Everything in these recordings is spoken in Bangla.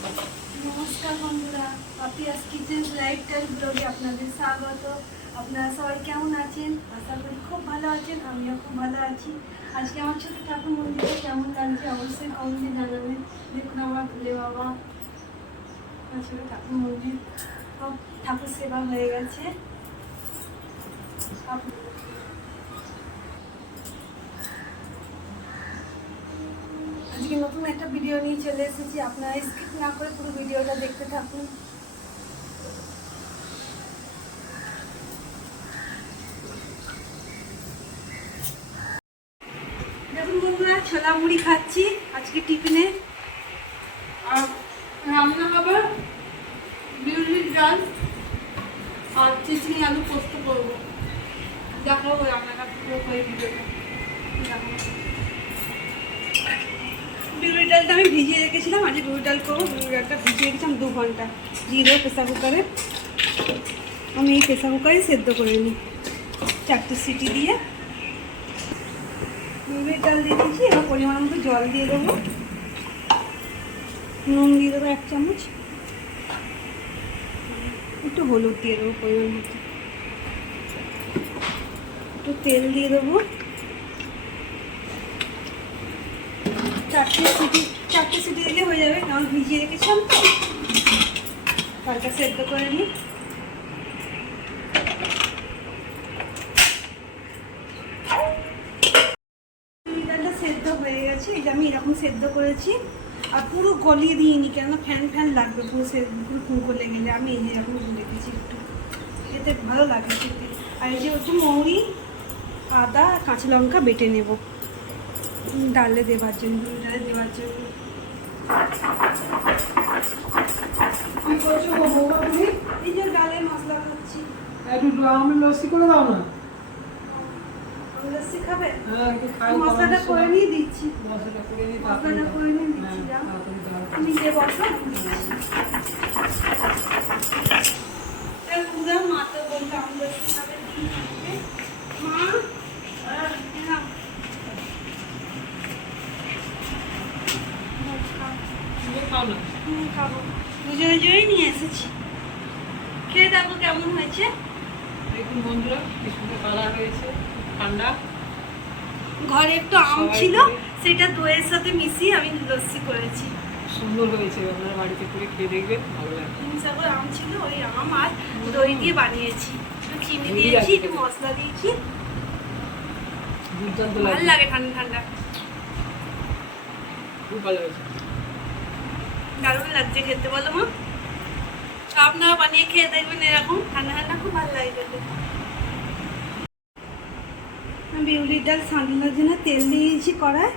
নমস্কার বন্ধুরা, পাপিয়াস কিচেন লাইফস্টাইল ব্লগে আপনাদের স্বাগত। আপনারা সবাই কেমন আছেন? আশা করি খুব ভালো আছেন। আমিও খুব ভালো আছি। আজকে আমার ছোট ঠাকুর মন্দিরে কেমন লাগছে অবশ্যই কমেন্টে জানাবেন। দেখুন আমার ভুলে বাবা, আমার ছোট ঠাকুর মন্দির সব ঠাকুর সেবা হয়ে গেছে। আজকে নতুন একটা ভিডিও নিয়ে চলে এসেছি। আপনারা স্কিপ না করে পুরো ভিডিওটা দেখতে থাকুন। দেখুন বন্ধুরা, ছোলা মুড়ি খাচ্ছি আজকে টিফিনে। আর রান্না হবে বিউলির ডাল আর চিচিনি আলু পোস্ত করবো। দেখাবো রান্নাটা পুরো করে ভিডিওটা। বিউলির ডালটা আমি ভিজিয়ে রেখেছিলাম, আজকে বিউলির ডাল করবো। বিউলির ডালটা ভিজিয়ে রেখেছিলাম 2 ঘন্টা। দিয়ে দেবো প্রেসার কুকারে। আমি এই প্রেসার কুকারে সেদ্ধ করে নিই 4টে সিটি দিয়ে। বিউলির ডাল দিয়ে দিয়েছি, এবার পরিমাণ মতো জল দিয়ে দেবো। নুন দিয়ে দেবো 1 চামচ, একটু হলুদ দিয়ে দেবো পরিমাণ মতো, একটু তেল দিয়ে দেবো। 4টে সিটি দিলে হয়ে যাবে, কারণ ভিজিয়ে রেখেছিলাম তো। হালকা সেদ্ধ করে নিই। ডালটা সেদ্ধ হয়ে গেছে, এই যে আমি এরকম সেদ্ধ করেছি। আর পুরো গলিয়ে দিইনি, কেন ফ্যান লাগবে পুরো গলে গেলে। আমি এই যে এরকম রেখেছি একটু, এতে ভালো লাগে খেতে। আর এই যে একটু মৌরি, আদা, কাঁচা লঙ্কা বেটে নেব ডালে দেওয়ার জন্য, ডালে দেওয়ার জন্য। এই যে ডালে মশলা খাচ্ছি। আমি লস্যি করে দাও না। লস্যি খাবে? মশলাটা করে নিয়ে দিচ্ছি। মশলাটা করে নিয়ে দিচ্ছি। তুমি যে বসো। মা তো বলতো আমি লস্যি খাবে, মা খাবো। পুজোয় নিয়ে এসেছি, খেয়ে দেখো কেমন হয়েছে। দেখুন বন্ধুরা, কি সুন্দর কালার হয়েছে, ঠান্ডা। ঘরে একটু আম ছিল, সেটা দইয়ের সাথে মিশিয়ে আমি লস্যি করেছি। সুন্দর হয়েছে, আপনারা বাড়িতে করে খেয়ে দেখবেন, ভালো লাগবে। হিমসাগর আম ছিল, ওই আম আর দই দিয়ে বানিয়েছি। চিনি দিয়েছি, একটু মশলা দিয়েছি। ভালো লাগে ঠান্ডা ঠান্ডা, খুব ভালো হয়েছে, দারুণ লাগছে খেতে। বলো মা, আপনারা বানিয়ে খেয়ে দেখবেন, এরকম ঠান্ডা ঠান্ডা খুব ভালো লাগে খেতে। বিউলির ডাল সাঁতলানোর জন্য তেল দিয়েছি কড়ায়।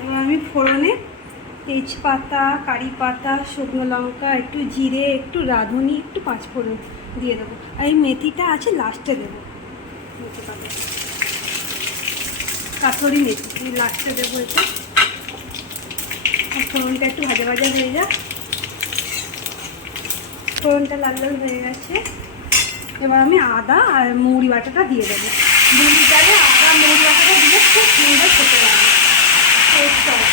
এবার আমি ফোড়নে তেজপাতা, কারি পাতা, শুকনো লঙ্কা, একটু জিরে, একটু রাঁধুনি, একটু পাঁচফোড়ন দিয়ে দেবো। আর এই মেথিটা আছে লাস্টে দেবো, মেথি পাতা, কাসুরি মেথি লাস্টে দেবো। এটা ফোড়নটা একটু ভাজা ভাজা হয়ে যাক। ফোড়নটা লাল লাল হয়ে গেছে। এবার আমি আদা আর মৌরি বাটাটা দিয়ে দেবো। বিউলির ডালে আদা মৌরি বাটাটা দিলে খুব সুন্দর খেতে লাগে, টেস্ট হবে।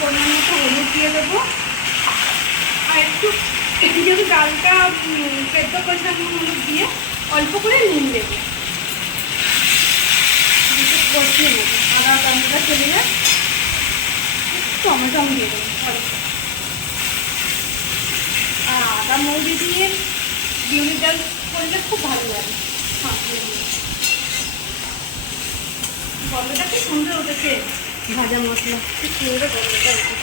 পরিমাণ মতো হলুদ দিয়ে দেবো। আর একটু যেহেতু ডালটা সেদ্ধ করেছিলাম হলুদ দিয়ে, অল্প করে নুন দেবো, কষিয়ে নেবো। আদা টমেটো চলে যায়, টমেটো দিয়ে দেবো অল্প। আর আদা মৌরি দিয়ে বিউলির ডাল করলে খুব ভালো লাগে। গন্ধটা কি সুন্দর উঠেছে, ভাজা মশলা খুব সুন্দর গন্ধটা উঠেছে।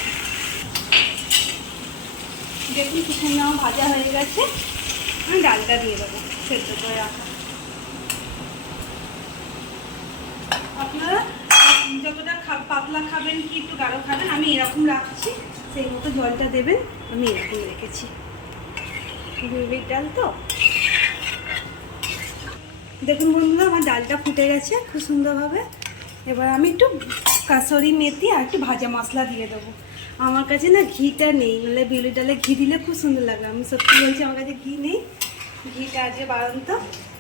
দেখুন কি সুন্দর আমার ভাজা হয়ে গেছে। আমি ডালটা দিয়ে দেবো সেদ্ধ করে রাখা। আপনারা যতটা পাতলা খাবেন কি একটু গাঢ় খাবেন, আমি এরকম রাখছি, সেই মতো জলটা দেবেন। আমি এরকম রেখেছি, বিউলির ডাল তো। দেখুন বন্ধুরা, আমার ডালটা ফুটে গেছে খুব সুন্দরভাবে। এবার আমি একটু কাসুরি মেথি আর একটু ভাজা মশলা দিয়ে দেবো। আমার কাছে না ঘিটা নেই, নাহলে বিউলির ডালে ঘি দিলে খুব সুন্দর লাগে। আমি সত্যি বলছি, আমার কাছে ঘি নেই, ঘিটা আজকে বাড়ন্ত,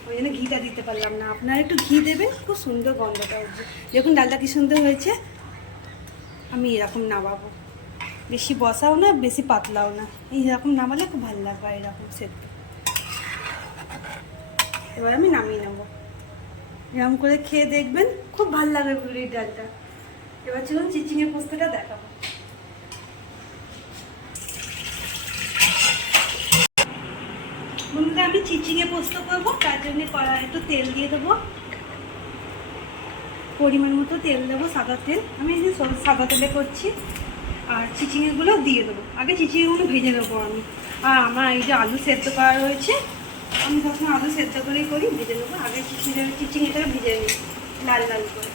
ওই জন্য ঘিটা দিতে পারলাম না। আপনারা একটু ঘি দেবেন, খুব সুন্দর গন্ধটা উঠছে। দেখুন ডালটা কি সুন্দর হয়েছে। আমি এরকম নামাবো। বেশি বসাও না, বেশি পাতলাও না, এইরকম নামালে খুব ভালো লাগবে এরকম সেদ্ধ। এবার আমি নামিয়ে নেবো, এরকম করে খেয়ে দেখবেন, খুব ভালো লাগবে বিউলির ডালটা। এবার চলুন চিচিঙে পোস্তটা দেখাবো। বন্ধুরা আমি চিচিঙে পোস্ত করবো, তার জন্য কড়াই একটু তেল দিয়ে দেবো, পরিমাণ মতো তেল দেবো, সাদা তেল, আমি এই যে সাদা তেলে করছি। আর চিচিঙেগুলো দিয়ে দেবো, আগে চিচিঙেগুলো ভেজে দেবো আমি। আর আমার এই যে আলু সেদ্ধ করা রয়েছে, আমি সবসময় আলু সেদ্ধ করেই করি, ভেজে নেবো। আগে চিচিঙেটা ভেজে নিই লাল লাল করে।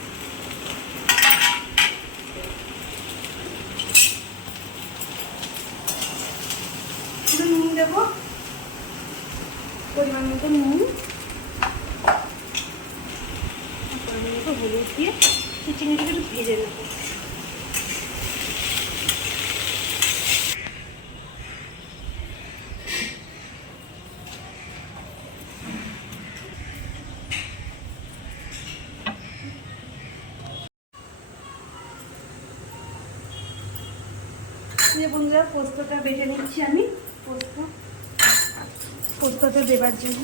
নুন দেবো, পরিমাণ মতো নুন, পরিমাণ মতো হলুদ দিয়ে চিচিঙেটাকে একটু ভেজে নেবো। বন্ধুরা পোস্তটা বেটে নিচ্ছি আমি, পোস্তটা দেবার জন্য।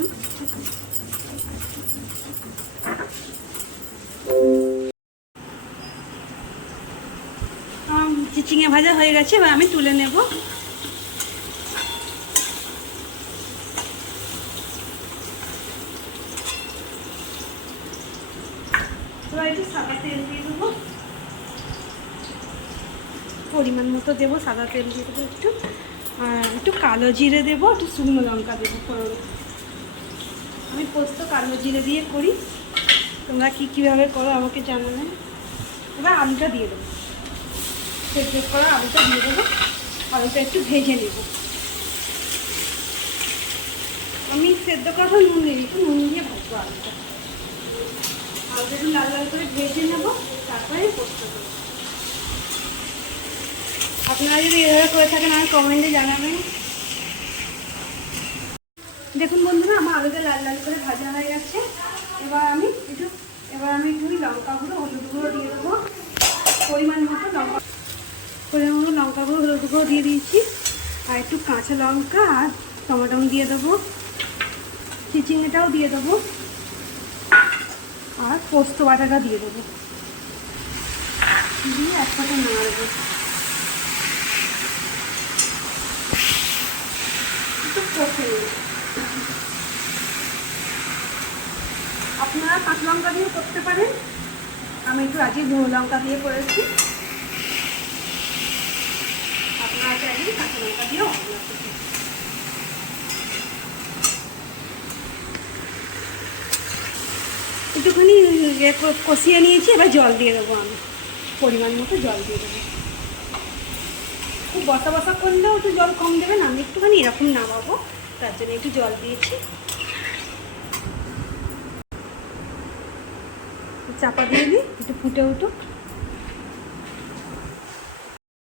চিচিঙে ভাজা হয়ে গেছে, এবার আমি তুলে নেব। এবার একটু সাদা তেল দিয়ে দেবো, পরিমাণ মতো দেবো, সাদা তেল দিয়ে দেবো একটু। আর একটু কালো জিরে দেবো, একটু শুকনো লঙ্কা দেবো ফোড়নে। আমি পোস্ত কালো জিরে দিয়ে করি, তোমরা কীভাবে করো আমাকে জানাবে। এবার আলুটা দিয়ে দেবো, সেদ্ধ করা আলুটা দিয়ে দেবো, আলুটা একটু ভেজে নেব। আমি সেদ্ধ করার নুন দিয়ে একটু নুন দিয়ে ভাজবো আলুটা। আলুটা একটু লাল লাল করে ভেজে নেবো, তারপরে পোস্ত দেবো। আপনারা যদি এভাবে করে থাকেন আমার কমেন্টে জানাবেন। দেখুন বন্ধুরা আমার আলুটা লাল লাল করে ভাজা হয়ে গেছে। এবার আমি একটু লঙ্কা গুঁড়ো, হলুদ গুঁড়ো দিয়ে দেবো, পরিমাণ মতো লঙ্কা গুঁড়ো, হলুদ গুঁড়ো দিয়ে দিয়েছি। আর একটু কাঁচা লঙ্কা আর টমেটো দিয়ে দেবো, চিচিঙেটাও দিয়ে দেবো, আর পোস্ত বাটাটা দিয়ে দেবো, দিয়ে একসাথে নাড়বো। আপনারা কাঁচা লঙ্কা দিয়ে করতে পারেন, আমি একটু আজকে ঝোল লঙ্কা দিয়ে করেছি। আপনারা চাইলে কাঁচা লঙ্কা দিয়েও একটুখানি কষিয়ে নিয়েছি, এবার জল দিয়ে দেবো আমি, পরিমাণ মতো জল দিয়ে দেবো। খুব বসা বসা করলেও একটু জল কম দেবেন, আমি একটুখানি এরকম নামাবো, তার জন্য একটু জল দিয়েছি। চাপা দিয়ে দিই, একটু ফুটে উঠুক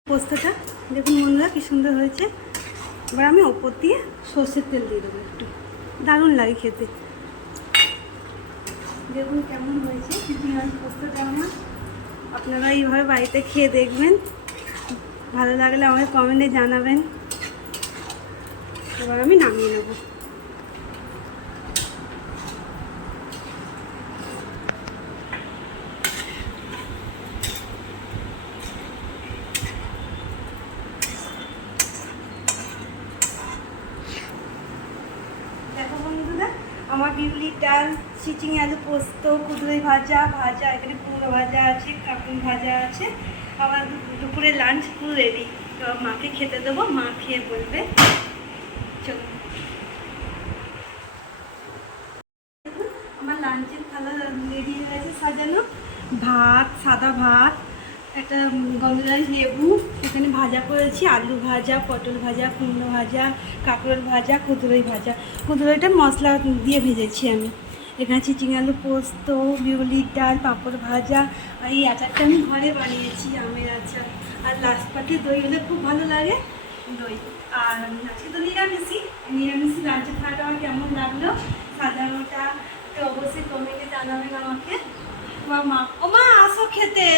পোস্তটা। দেখুন বন্ধুরা কি সুন্দর হয়েছে। এবার আমি ওপর দিয়ে সর্ষের তেল দিয়ে দেবো, একটু দারুণ লাগে খেতে। দেখুন কেমন হয়েছে চিচিঙে পোস্তটা আমার। আপনারা এইভাবে বাড়িতে খেয়ে দেখবেন, ভালো লাগলে আমাকে কমেন্টে জানাবেন। এবার আমি নামিয়ে নেব। দেখো বন্ধুরা আমার বিউলির ডাল, চিচিঙে আলু পোস্ত, কুদরই ভাজা, এখানে কুমড়ো ভাজা আছে, কাকুন ভাজা আছে। আমার দুপুরে লাঞ্চ পুরো রেডি। তো মাকে খেতে দেবো, মা খেয়ে বলবে। চলো আমার লাঞ্চের থালা রেডি হয়ে গেছে সাজানো। ভাত, সাদা ভাত, একটা গন্ধরাজ লেবু, এখানে ভাজা করেছি, আলু ভাজা, পটল ভাজা, কুমড়ো ভাজা, কাঁকরোল ভাজা, কুদরই ভাজা। কুদরইটা মশলা দিয়ে ভেজেছি আমি। এখানে চিচিঙে আলু পোস্ত, বিউলির ডাল, পাঁপড় ভাজা। আর এই আচারটা আমি ঘরে বানিয়েছি, আমের আচার। আর লাস্ট পাতে দই হলে খুব ভালো লাগে, দই। আর আজকে তো নিরামিষি লাঞ্চের খাওয়াটা আমার কেমন লাগলো সাজানোটা তো অবশ্যই কমেন্টে জানাবেন আমাকে। মা আসো খেতে,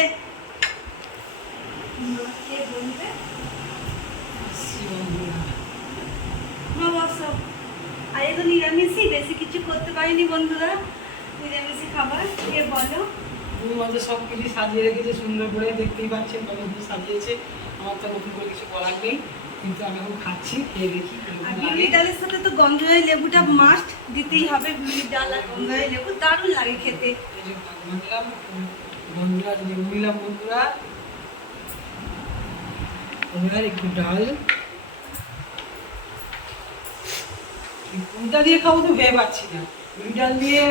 মাকে বলবে তো নিরামিষই, বেশি কিছু করতে পারিনি বন্ধুরা, নিরামিষই খাবার। কে বলো? তুমি আমাদের সব কিছু সাজিয়ে রেখেছে সুন্দর করে, দেখতেই পাচ্ছেন কত কিছু সাজিয়েছে। আমার তো নতুন করে কিছু বলার নেই, কিন্তু আমি এখন খাচ্ছি, খেয়ে দেখি আর বিউলির ডালের সাথে তো গন্ধরাই লেবুটা মাস্ট দিতেই হবে। বিউলির ডাল আর গন্ধরাই লেবু দারুণ লাগে খেতে। এই যে বানালাম বন্ধুরা, লেবু নিলাম বন্ধুরা, এবার একটু ডাল কোনটা দিয়ে খাবো তো ভেবে পাচ্ছি না। বিউলি ডাল দিয়ে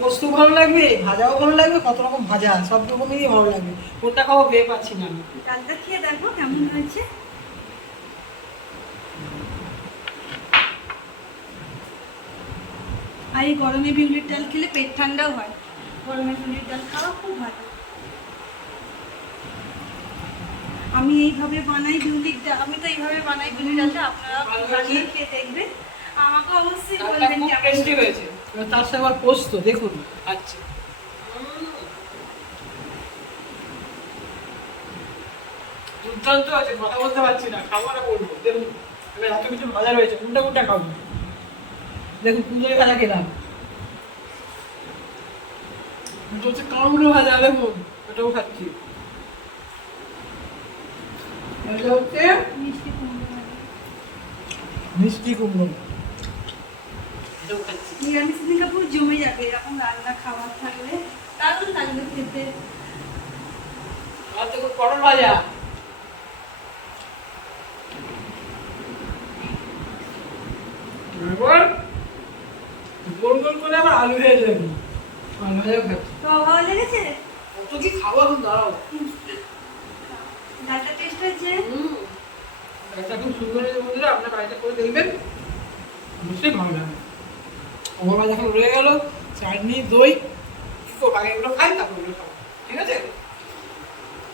পোস্ত ভালো লাগবে, ভাজাও ভালো লাগবে, কত রকম ভাজা সব রকমেরই ভালো লাগবে, কোনটা খাবো ভেবে পাচ্ছি না আমি। ডালটা খেয়ে দেখো কেমন হয়েছে। আর এই গরমে বিউলির ডাল খেলে পেট ঠান্ডাও হয়। গরমে বিউলির ডাল খাওয়া খুব ভালো। আমি এইভাবে বানাই বিউলির ডাল, আমি তো এইভাবে বানাই বিউলির ডালটা, আপনারা বানিয়ে খেয়ে দেখবেন, আমাকে অবশ্যই ডালটা বলবেন খুব কেমন টেস্টি হয়েছে। এবার তার সাথে আবার পোস্ত দেখুন। আচ্ছা দুর্দান্ত আছে, কথা বলতে পারছি না, খাবো না বলবো। দেখুন এবার এত কিছু ভাজা রয়েছে, কোনটা কোনটা খাবো। দেখুন কুঁদরি ভাজা খেলাম, এটা হচ্ছে কামড়ো ভাজা, দেখুন ওটাও খাচ্ছি। এটা হচ্ছে মিষ্টি কুমড়ো। মিষ্টি কুমড়ো, এটাও খাচ্ছি। নিরামিষ দিনটা পুরো জমে যাবে এরকম রান্না খাবার থাকলে, দারুণ লাগবে খেতে। আর দেখুন পটল ভাজা, এবার গোল গোল করে আবার আলু ভেজে দেবো, আলু ভাজা খাচ্ছি। তো ভালো লেগেছে? কত কি খাবো এখন, দাঁড়াও। ডালটা টেস্ট হয়েছে? এটা খুব সুন্দর হয়েছে বন্ধুরা, আপনার বাড়িতে করে দেখবেন, অবশ্যই ভালো লাগবে। আমার ভাজা এখন রয়ে গেল, চাটনি দই, কি করবো আগে এগুলো খাই তারপর এগুলো খাবো, ঠিক আছে?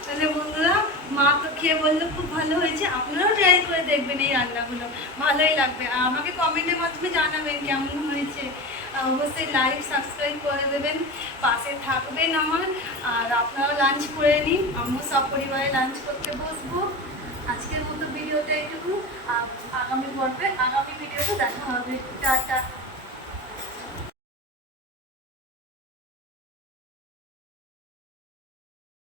তাহলে বন্ধুরা, মা তো খেয়ে বললো খুব ভালো হয়েছে, আপনারাও ট্রাই করে দেখবেন এই রান্নাগুলো, ভালোই লাগবে। আর আমাকে কমেন্টের মাধ্যমে জানাবেন কেমন হয়েছে। অবশ্যই লাইক সাবস্ক্রাইব করে দেবেন, পাশে থাকবেন আমার। আর আপনারাও লাঞ্চ করে নিন, আমিও সব পরিবারে লাঞ্চ করতে বসবো। আজকের মতো ভিডিওটা এইটুকু, আগামী ভিডিওতে দেখা হবে। টাটা।